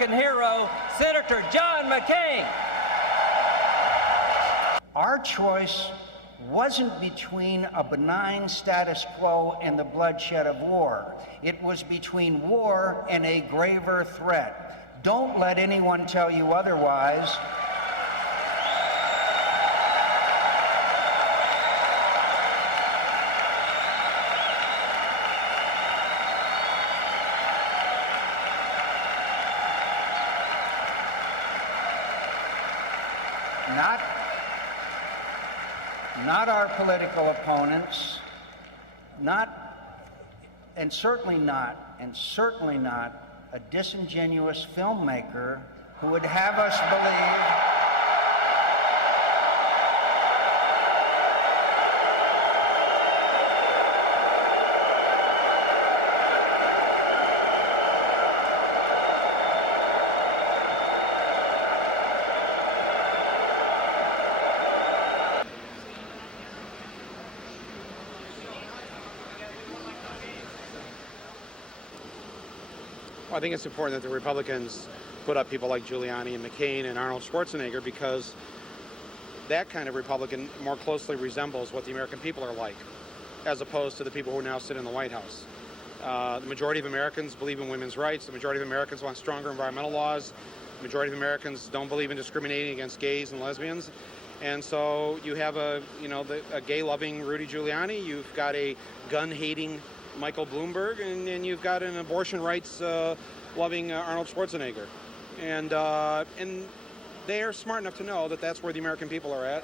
American hero, Senator John McCain. Our choice wasn't between a benign status quo and the bloodshed of war. It was between war and a graver threat. Don't let anyone tell you otherwise. Not our political opponents, and certainly not a disingenuous filmmaker who would have us believe I think it's important that the Republicans put up people like Giuliani and McCain and Arnold Schwarzenegger, because that kind of Republican more closely resembles what the American people are like, as opposed to the people who now sit in the White House. The majority of Americans believe in women's rights. The majority of Americans want stronger environmental laws. The majority of Americans don't believe in discriminating against gays and lesbians. And so you have a gay-loving Rudy Giuliani. You've got a gun-hating Michael Bloomberg, and you've got an abortion rights loving Arnold Schwarzenegger, and they are smart enough to know that that's where the American people are at,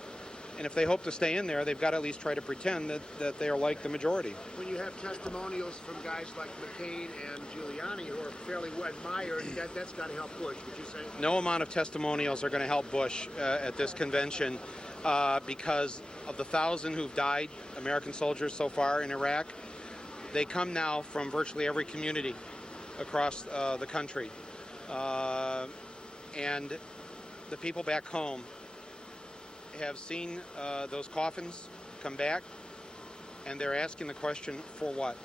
and if they hope to stay in there, they've got to at least try to pretend that they are like the majority. When you have testimonials from guys like McCain and Giuliani who are fairly well admired, that's got to help Bush, would you say? No amount of testimonials are going to help Bush at this convention because of the 1,000 who've died, American soldiers so far in Iraq. They come now from virtually every community across the country. And the people back home have seen those coffins come back, and they're asking the question, for what?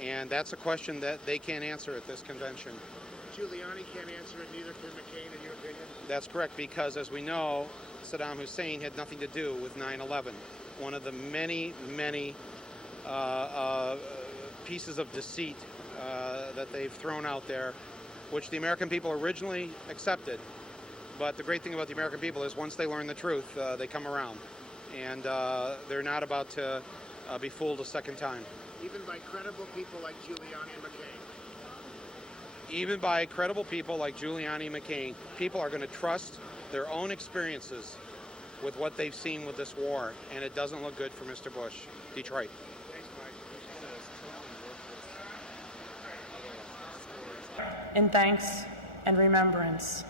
And that's a question that they can't answer at this convention. Giuliani can't answer it, neither can McCain, in your opinion? That's correct, because as we know, Saddam Hussein had nothing to do with 9/11. One of the many, many pieces of deceit that they've thrown out there, which the American people originally accepted. But the great thing about the American people is once they learn the truth, they come around. And they're not about to be fooled a second time. Even by credible people like Giuliani and McCain? Even by credible people like Giuliani and McCain, people are going to trust their own experiences with what they've seen with this war, and it doesn't look good for Mr. Bush. Detroit. In thanks and remembrance.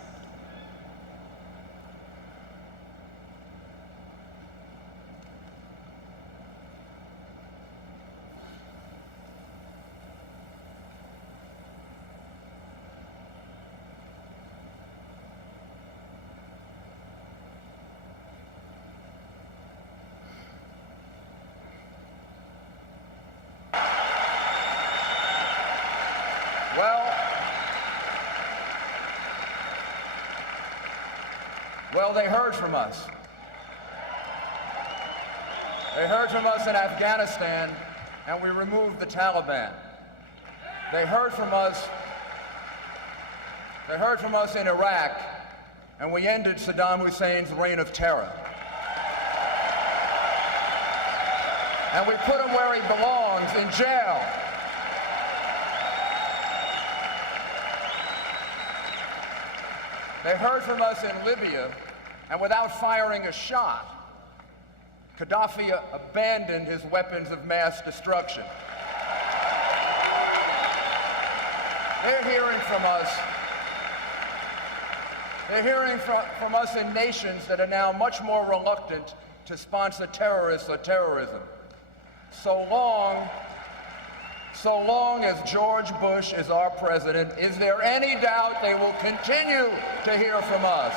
Well, they heard from us. They heard from us in Afghanistan, and we removed the Taliban. They heard from us in Iraq, and we ended Saddam Hussein's reign of terror. And we put him where he belongs, in jail. They heard from us in Libya, and without firing a shot, Gaddafi abandoned his weapons of mass destruction. They're hearing from us. They're hearing from us in nations that are now much more reluctant to sponsor terrorists or terrorism. So long as George Bush is our president, is there any doubt they will continue to hear from us?